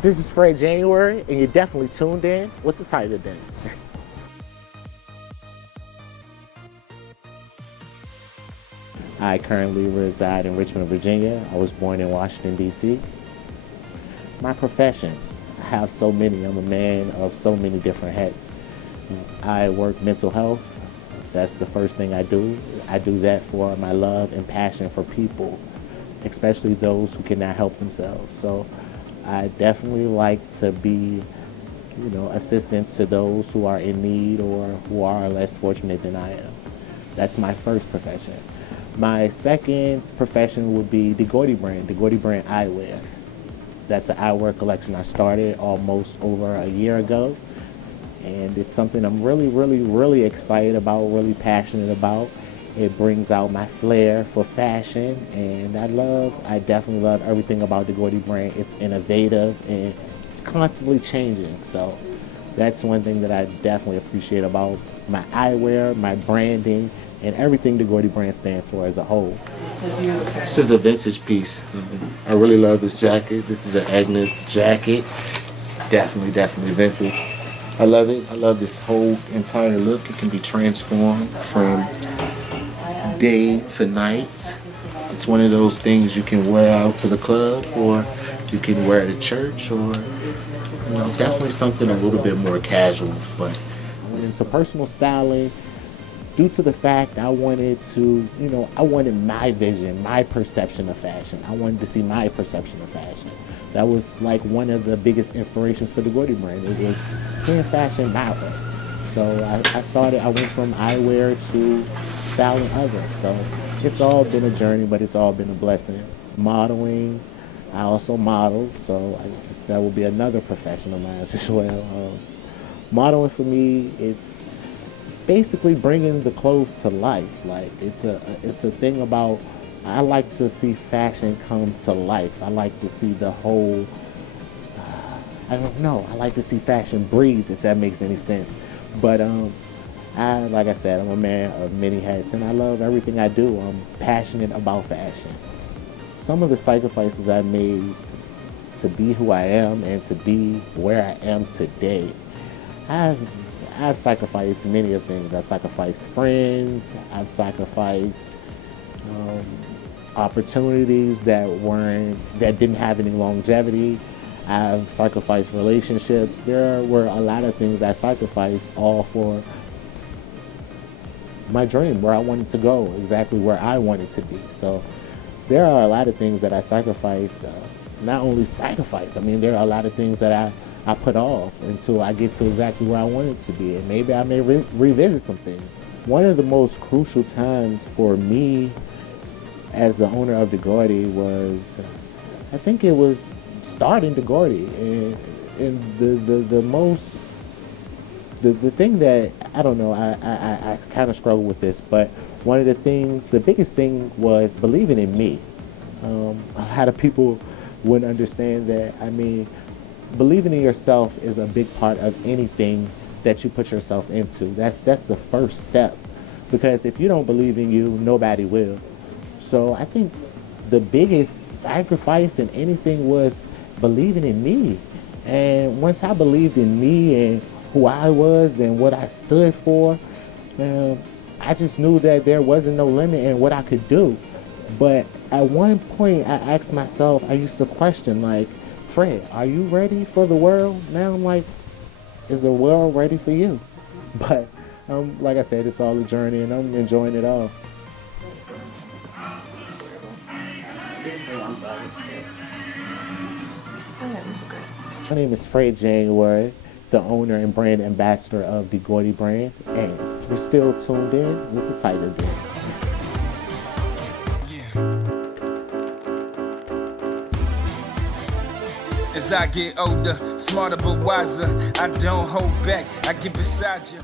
This is Fred January, and you're definitely tuned in with the Taiger Den. I currently reside in Richmond, Virginia. I was born in Washington, D.C. My professions, I have so many. I'm a man of so many different hats. I work mental health. That's the first thing I do. I do that for my love and passion for people, especially those who cannot help themselves. So I definitely like to be, assistance to those who are in need or who are less fortunate than I am. That's my first profession. My second profession would be the BYGONES brand, the BYGONES brand eyewear. That's an eyewear collection I started almost over a year ago. And it's something I'm really excited about, really passionate about. It brings out my flair for fashion, and I definitely love everything about the BYGONES brand. It's innovative and it's constantly changing. So that's one thing that I definitely appreciate about my eyewear, my branding, and everything the BYGONES brand stands for as a whole. This is a vintage piece. I really love this jacket. This is an Ames jacket. It's definitely vintage. I love it. I love this whole entire look. It can be transformed from day to night. It's one of those things you can wear out to the club, or you can wear it at church, or definitely something a little bit more casual. But it's a personal styling due to the fact I wanted to, I wanted my vision, my perception of fashion. I wanted to see my perception of fashion. That was like one of the biggest inspirations for the BYGONES brand. It was in fashion my way. So I went from eyewear to styling others. So it's all been a journey, but it's all been a blessing. Modeling, I also model, so I guess that will be another profession of mine as well. Modeling for me is basically bringing the clothes to life. Like it's a thing about, I like to see fashion come to life. I like to see the whole, I like to see fashion breathe, if that makes any sense. But like I said, I'm a man of many hats, and I love everything I do. I'm passionate about fashion. Some of the sacrifices I made to be who I am and to be where I am today, I've sacrificed many of things. I've sacrificed friends. I've sacrificed opportunities that didn't have any longevity. I've sacrificed relationships. There were a lot of things I sacrificed, all for my dream, where I wanted to go, exactly where I wanted to be. So there are a lot of things that I sacrificed. Not only sacrifice, there are a lot of things that I put off until I get to exactly where I wanted to be, and maybe I may revisit some things. One of the most crucial times for me as the owner of the BYGONES was, I think it was starting the BYGONES, and the thing that, I don't know, I kind of struggle with this, but one of the biggest thing was believing in me. A lot of people wouldn't understand that. Believing in yourself is a big part of anything that you put yourself into. That's the first step, because if you don't believe in you, nobody will. So I think the biggest sacrifice in anything was believing in me. And once I believed in me and who I was and what I stood for, I just knew that there wasn't no limit in what I could do. But at one point I asked myself, I used to question, like, Fred, are you ready for the world? Now I'm like, is the world ready for you? But like I said, it's all a journey, and I'm enjoying it all. My name is Fred January, the owner and brand ambassador of the BYGONES brand, and you're still tuned in with the Taiger Den. As I get older, smarter but wiser, I don't hold back, I get beside you.